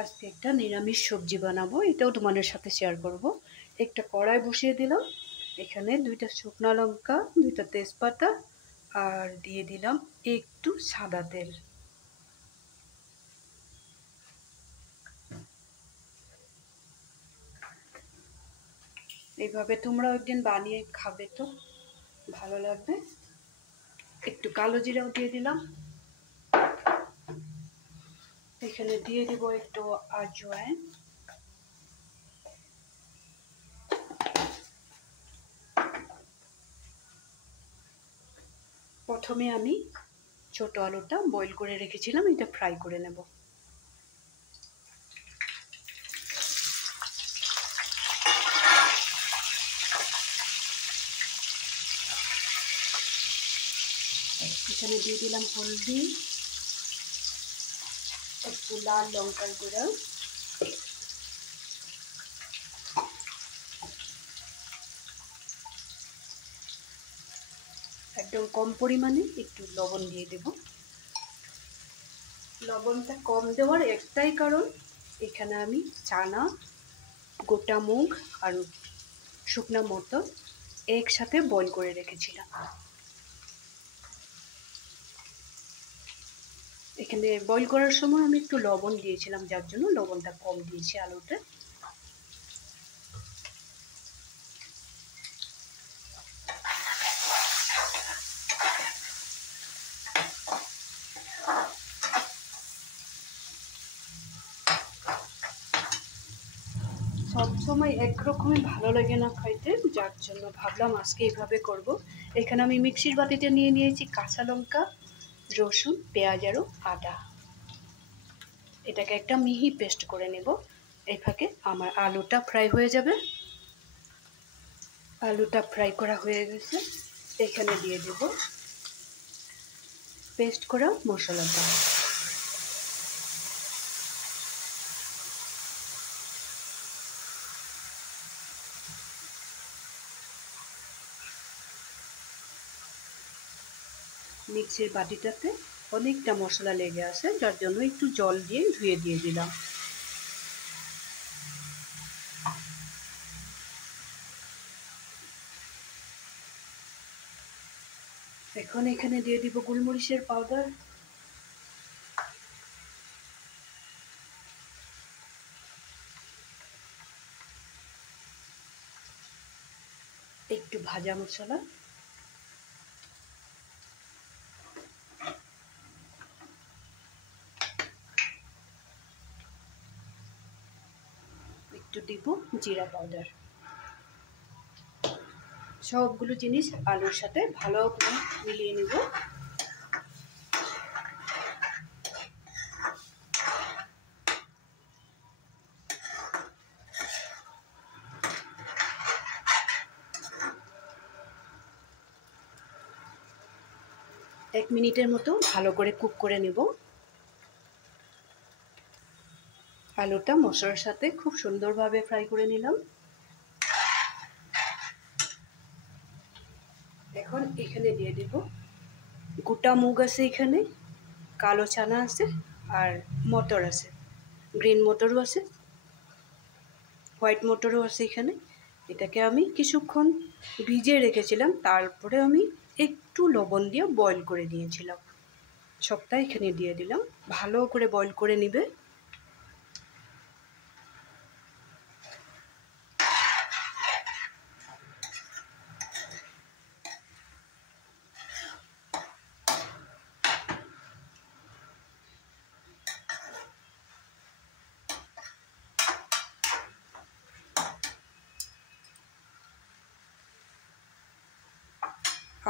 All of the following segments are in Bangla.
আজকে একটা নিরামিষ সবজি বানাবো, এটাও তোমাদের সাথে শেয়ার করব। একটা কড়াই বসিয়ে দিলাম, এখানে 2টা শুকনো লঙ্কা, 2টা তেজপাতা আর দিয়ে দিলাম একটু সাদা তেল। এইভাবে তোমরাও একদিন বানিয়ে খাবে, তো ভালো লাগবে। একটু কালো জিরাও দিয়ে দিলাম, এখানে দিয়ে দিব একটু আজওয়াইন, প্রথমে আমি ছোট আলুটা বয়েল করে রেখেছিলাম, এটা ফ্রাই করে নেব। এখানে দিয়ে দিলাম হলদি, একটু লাল লঙ্কার গুঁড়া, একদম কম পরিমাণে একটু লবণ দিয়ে দেব। লবণটা কম দেওয়ার একটাই কারণ, এখানে আমি চানা, গোটা মুগ আর শুকনা মটর একসাথে বয়েল করে রেখেছিলাম। এখানে বয়েল করার সময় আমি একটু লবণ দিয়েছিলাম, যার জন্য লবণটা কম দিয়েছি আলুতে। সবসময় একরকমই ভালো লাগে না খাইতে, যার জন্য ভাবলাম আজকে এইভাবে করব। এখানে আমি মিক্সির বাটিতে নিয়ে নিয়েছি কাঁচা লঙ্কা, রসুন, পেঁয়াজ আর আদা। এটাকে একটা মিহি পেস্ট করে নেব। এই ফাঁকে আমার আলুটা ফ্রাই হয়ে যাবে। আলুটা ফ্রাই করা হয়ে গেছে, এখানে দিয়ে দেব পেস্ট করা মশলাটা। মিক্সির বাটিটাতে অনেকটা মশলা লেগে আছে, যার জন্য একটু জল দিয়ে ধুয়ে দিয়ে দিলাম। এখন এখানে দিয়ে দিব গোলমরিচের পাউডার, একটু ভাজা মশলা, একটু দিব জিরা পাউডার। সবগুলো জিনিস আলুর সাথে ভালো করে মিলিয়ে নেব। এক মিনিটের মতো ভালো করে কুক করে নেব। আলুটা মশলার সাথে খুব সুন্দরভাবে ফ্রাই করে নিলাম। এখন এখানে দিয়ে দেব গোটা মুগ আছে, এখানে কালো চানা আছে আর মটর আছে, গ্রিন মটরও আছে, হোয়াইট মটরও আছে এখানে। এটাকে আমি কিছুক্ষণ ভিজিয়ে রেখেছিলাম, তারপরে আমি একটু লবণ দিয়ে বয়েল করে নিয়েছিলাম। সবটা এখানে দিয়ে দিলাম, ভালো করে বয়েল করে নিবে।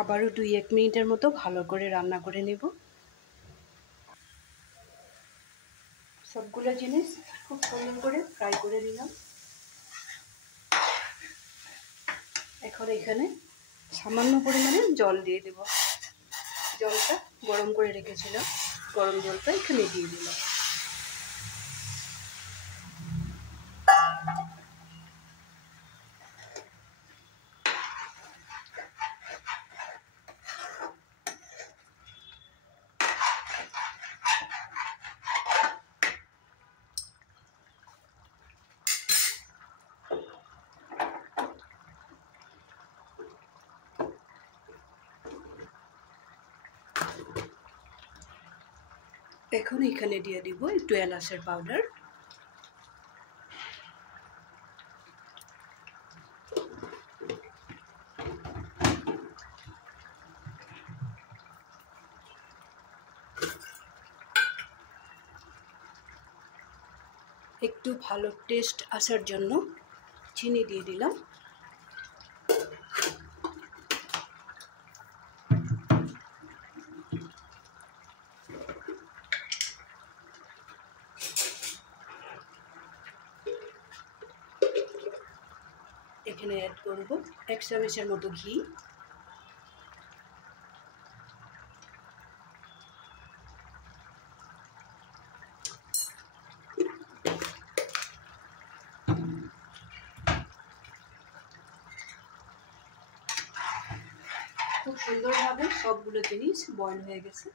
আবারও 2-1 মিনিটের মতো ভালো করে রান্না করে নেব। সবগুলো জিনিস খুব সুন্দর করে ফ্রাই করে নিলাম। এখন এখানে সামান্য পরিমাণে জল দিয়ে দেব। জলটা গরম করে রেখেছিলাম, গরম জলটা এখানে দিয়ে দিলাম। এখন এখানে দিয়ে দিব একটু এলাচের পাউডার, একটু ভালো টেস্ট আসার জন্য চিনি দিয়ে দিলাম। এখানে অ্যাড করব 1 চামচের মতো ঘি, খুব সুন্দরভাবে সবগুলো জিনিস বয়েল হয়ে গেছে,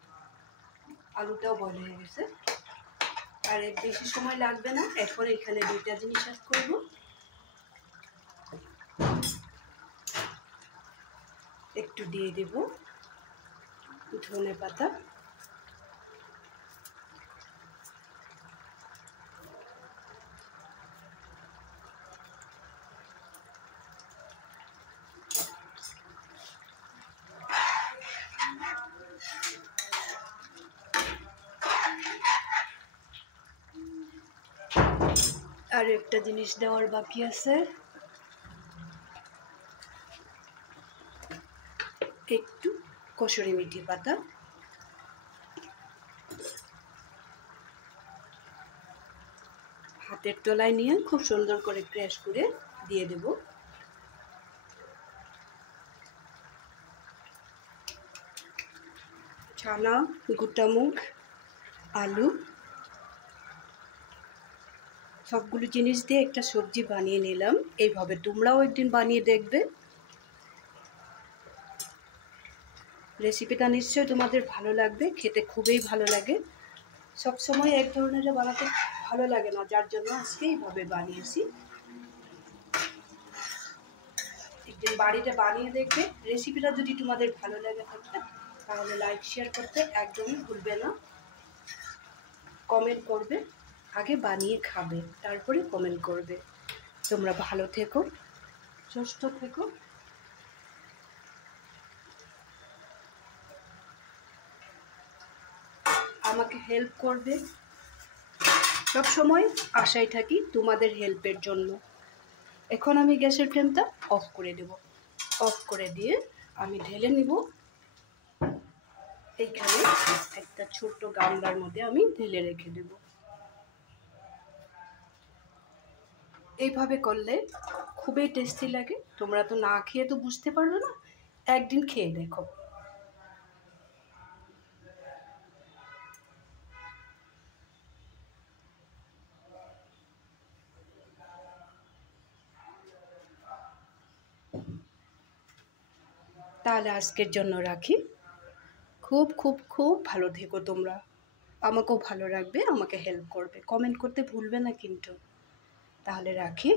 আলুটাও বয়েল হয়ে গেছে, আর বেশি সময় লাগবে না। এখন এখানে দুইটা জিনিস অ্যাড করব, একটু দিয়ে দেব ধনেপাতা, আর একটা জিনিস দেওয়ার বাকি আছে, একটু কসুরি মেথি পাতা। হাতের তলায় নিয়ে খুব সুন্দর করে ক্র্যাশ করে দিয়ে দেব। চানা, গোটা মুগ, আলু সবগুলো জিনিস দিয়ে একটা সবজি বানিয়ে নিলাম। এইভাবে তোমরাও একদিন বানিয়ে দেখবে। রেসিপিটা নিশ্চয়ই তোমাদের ভালো লাগবে, খেতে খুবই ভালো লাগে। সব সময় এক ধরনের বানাতে ভালো লাগে না, যার জন্য আজকে এইভাবে বানিয়েছি। একদিন বাড়িতে বানিয়ে দেখবে। রেসিপিটা যদি তোমাদের ভালো লাগে থাকে তাহলে লাইক শেয়ার করতে একদমই ভুলবে না, কমেন্ট করবে। আগে বানিয়ে খাবে, তারপরে কমেন্ট করবে। তোমরা ভালো থেকো, সুস্থ থেকো, আমাকে হেল্প করবে। সব সময় আশায় থাকি তোমাদের হেল্পের জন্য। এখন আমি গ্যাসের ফ্লেমটা অফ করে দেব। অফ করে দিয়ে আমি ঢেলে নিব। এইখানে একটা ছোট্ট গামলার মধ্যে আমি ঢেলে রেখে দেব। এইভাবে করলে খুবই টেস্টি লাগে। তোমরা তো না খেয়ে তো বুঝতে পারবে না, একদিন খেয়ে দেখো। তাহলে আজকের জন্য রাখি। খুব খুব খুব ভালো থেকো তোমরা। আমাকেও ভালো রাখবে, আমাকে হেল্প করবে, কমেন্ট করতে ভুলবে না কিন্তু। তাহলে রাখি।